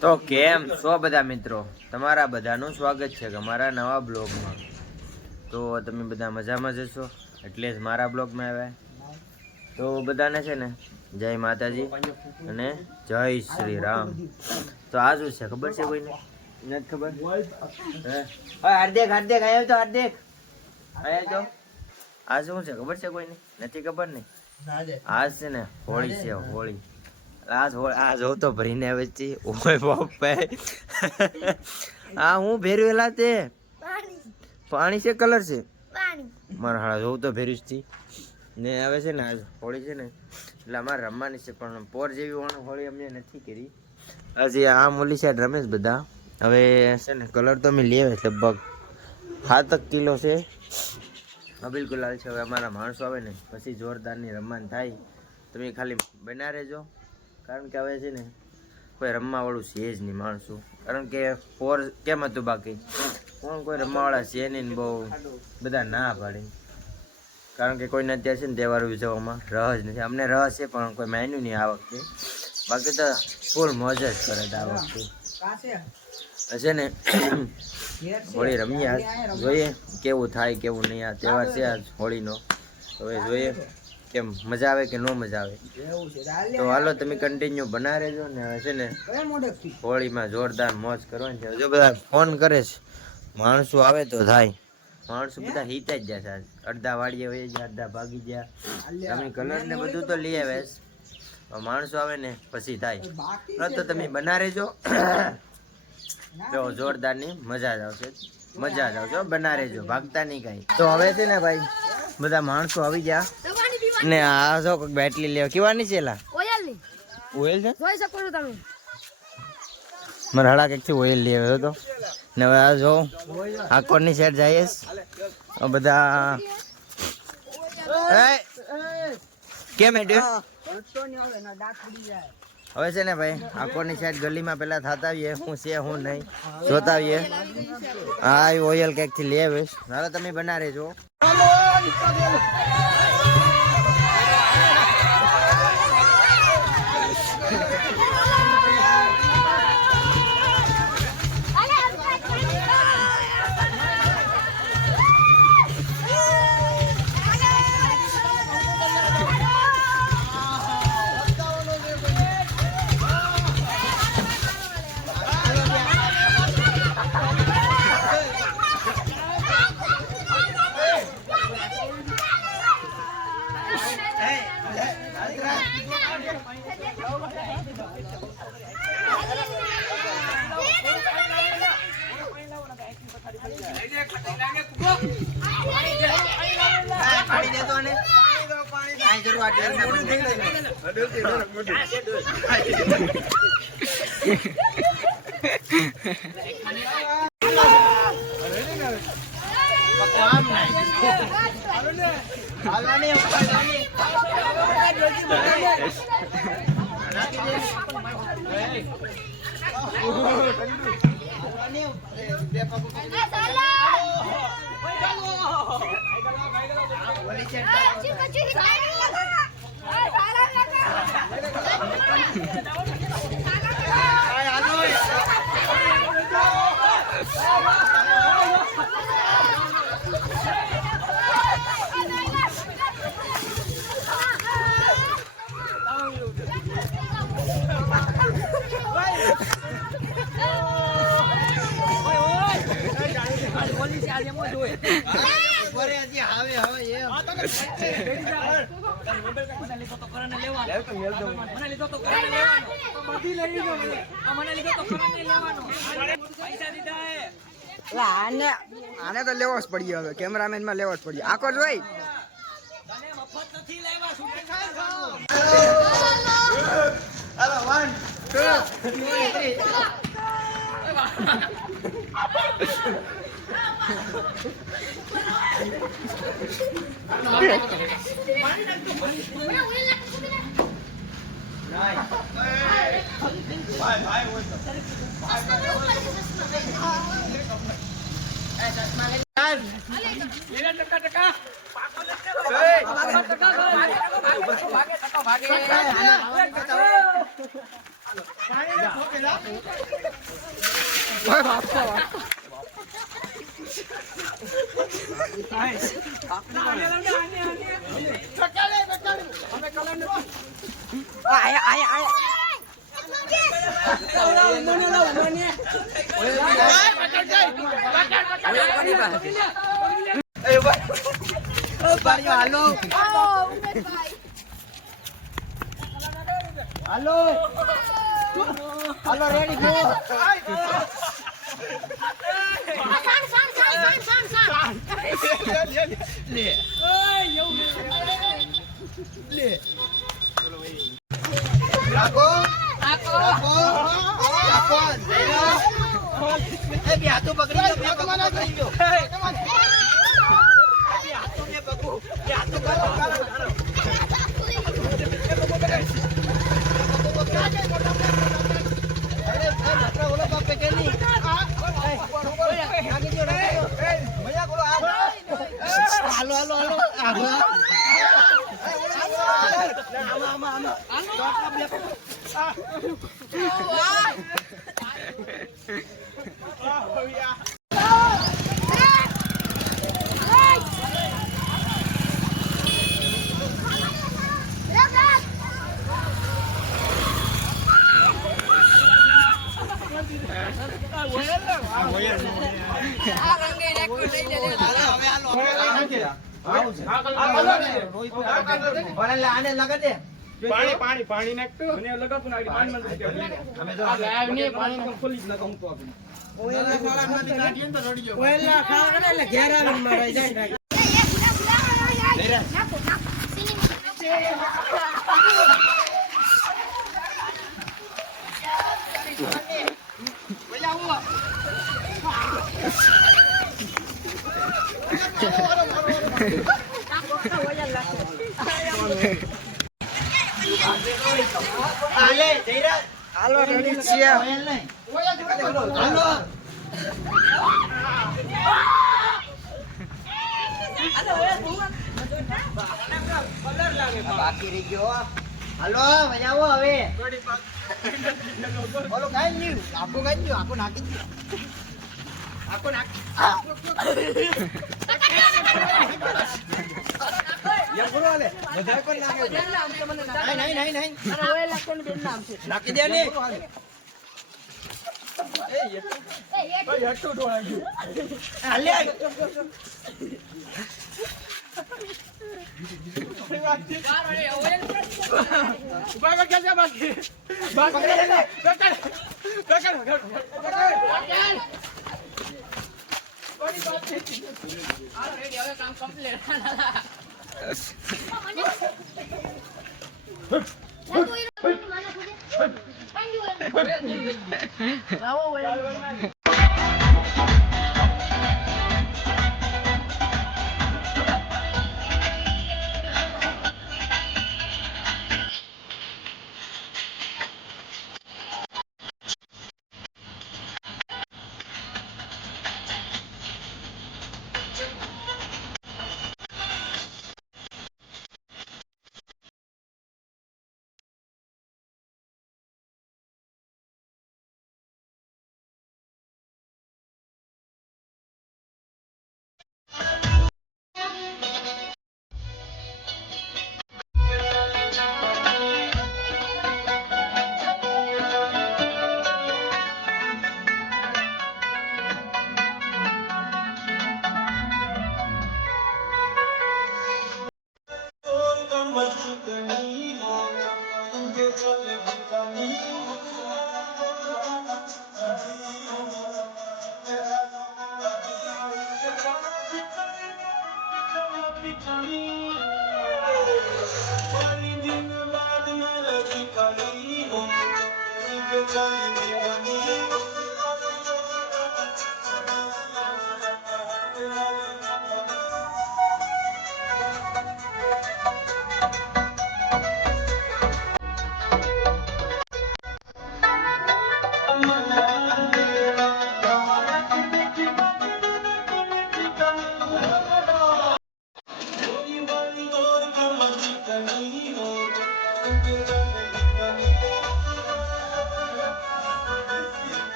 તો કેમ છો બધા મિત્રો, તમારા બધાનું સ્વાગત છે અમારા નવા બ્લોગમાં। તો તમે બધા મજામાં જશો એટલે જ મારા બ્લોગમાં આવ્યા। તો બધાને છે ને જય માતાજી અને જય શ્રી રામ। તો આ શું છે ખબર છે કોઈને? નથી ખબર? હાર્દિક હાર્દિક આવ્યો તો હાર્દિક આવ્યો તો આ શું છે ખબર છે કોઈને? નથી ખબર ને? આજ છે ને હોળી છે, હોળી। આ જો તો ભરીને આવે છે ઓય બાપા આ હું ભેરવેલા તે પાણી છે કલર છે મારા હાડા જોઉં તો ભેર્યું છે ને આવે છે ને આજ હોળી છે ને એટલે અમારે રમવાની છે પણ પોર જેવી હોળી અમને નથી કરી હજી। આ મૂલી સાઈડ રમે છે બધા। હવે છે ને કલર તો અમે લઈ આવે લગભગ 7 કિલો છે અબીલ ગુલાલ છે। હવે અમારા માણસો આવે ને પછી જોરદારની રમવાની થાય, તમે ખાલી બના રહેજો। કારણ કે હવે છે ને કોઈ રમવાવાળું છે જ નહીં માણસો, કારણ કે પોર કેમ હતું બાકી કોઈ રમવાવાળા છે નહીં, બહુ બધા ના પાડે કારણ કે કોઈને અત્યારે છે ને તહેવાર ઉજવવામાં રસ નથી। અમને રસ છે પણ કોઈ માન્યું નહીં આ વખતે, બાકી તો ફૂલ મોજ જ કરે આ વખતે છે ને। હોળી રમીએ, જોઈએ કેવું થાય કેવું નહીં। આ તહેવાર છે આજ હોળીનો, હવે જોઈએ કેમ મજા આવે કે ન મજા આવે। તો હાલો તમે કન્ટિન્યુ બના રહેજો ને। હવે છે ને હોળીમાં જોરદાર મોજ કરવાની છે। જો બધા ફોન કરે છે, માણસો આવે તો થાય। માણસો બધા હિતા જ ગયા છે, અડધા વાડીએ વહી ગયા, અડધા ભાગી ગયા। તમે કલર ને બધું તો લઈ આવે, માણસો આવે ને પછી થાય। તો તમે બના રહેજો તો જોરદારની મજા જ આવશે, મજા જ આવશે। બના રહેજો, ભાગતા નહીં કઈ। તો હવે છે ને ભાઈ બધા માણસો આવી ગયા ને આ જો બેટલી લેવા કેવાની છે એલા ઓઇલ છે જોઈ શકો છો તમે। મારા હડા કઈક થી ઓઇલ લઈ આવ્યો હતો ને હવે આ જો આકોરની સાઈડ જઈએ બધા। કેમ હેડ્યો હવે છે ને ભાઈ આકોરની સાઈડ ગલીમાં પેલા થતા આવીએ હું છે હું નહીં જોતા આવીએ। હા ઓઇલ કઈક થી લઈ આવીશ, હાલો તમે બના રહેજો। પાણી દેતો ને પાણી જરૂર આને તો લેવો જ પડી, હવે કેમેરામેન માં લેવો જ પડી। આખો જોઈ ભાગે હાલો રેડી ગો પાણી પાણી નાખતો અને લગાતું નાખી પાણી અમે જો લાઈવ ને પાણી ખોલી જ નતો હું તો ઓયલા ખાડા માંથી કાઢીએ તો રડી ગયો ઓયલા ખાડા એટલે ઘેર આવીને મરાઈ જાય હાલો રેડી છીએ બાકી રહી ગયો હાલો મજાવો હવે બોલો કાઈ નહીં આપો કાઈ નહીં આપો નાખી દો આપો નાખી યાર બોલો આલે બધા કોણ નાખે નહીં અરે ઓય લાકોન બેન નામ છે નાખી દે ને એ યટુ ઢોળા ગયું હાલે બાગા કે છે બાકી કામ કમ્પ્લીટ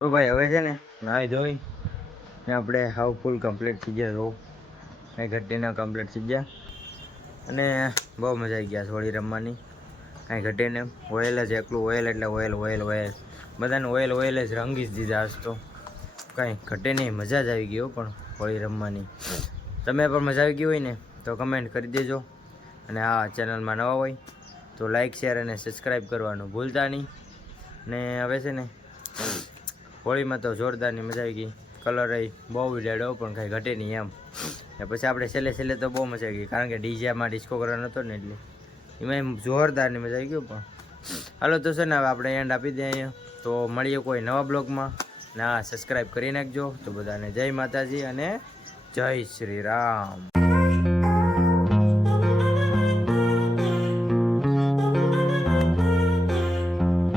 તો ભાઈ હવે છે ને નાહી ધોઈ ને આપણે હાવ ફૂલ કમ્પ્લીટ થઈ ગયા. રહો કાંઈ ઘટે ના કમ્પ્લીટ થઈ ગયા અને બહુ મજા આવી ગયા થોડી રમવાની. કાંઈ ઘટે ને ઓઇલ જ એકલું ઓઇલ એટલે ઓઇલ ઓઇલ ઓઇલ બધાને ઓઇલ ઓઇલ જ રંગી જ દીધા આજ તો. કાંઈ ઘટે નહીં, મજા જ આવી ગઈ પણ હોળી રમવાની. તમે પણ મજા આવી ગઈ હોય ને તો કમેન્ટ કરી દેજો અને આ ચેનલમાં નવા હોય તો લાઈક શેર અને સબસ્ક્રાઈબ કરવાનું ભૂલતા નહીં. ને હવે છે ને હોળીમાં તો જોરદારની મજા આવી ગઈ. કલર બહુ ઉડાડ્યો પણ કાંઈ ઘટે નહીં એમ. ને પછી આપણે છેલ્લે તો બહુ મજા આવી ગઈ કારણ કે ડીજેમાં ડિસ્કો કરવાનો હતો ને એટલે એમાં એમ જોરદારની મજા આવી ગઈ પણ. હાલો તો છે ને હવે આપણે એન્ડ આપી દઈએ અહીંયા. તો મળીએ કોઈ નવા બ્લોગમાં. ના સબસ્ક્રાઈબ કરી નાખજો. તો બધાને જય માતાજી અને જય શ્રી રામ.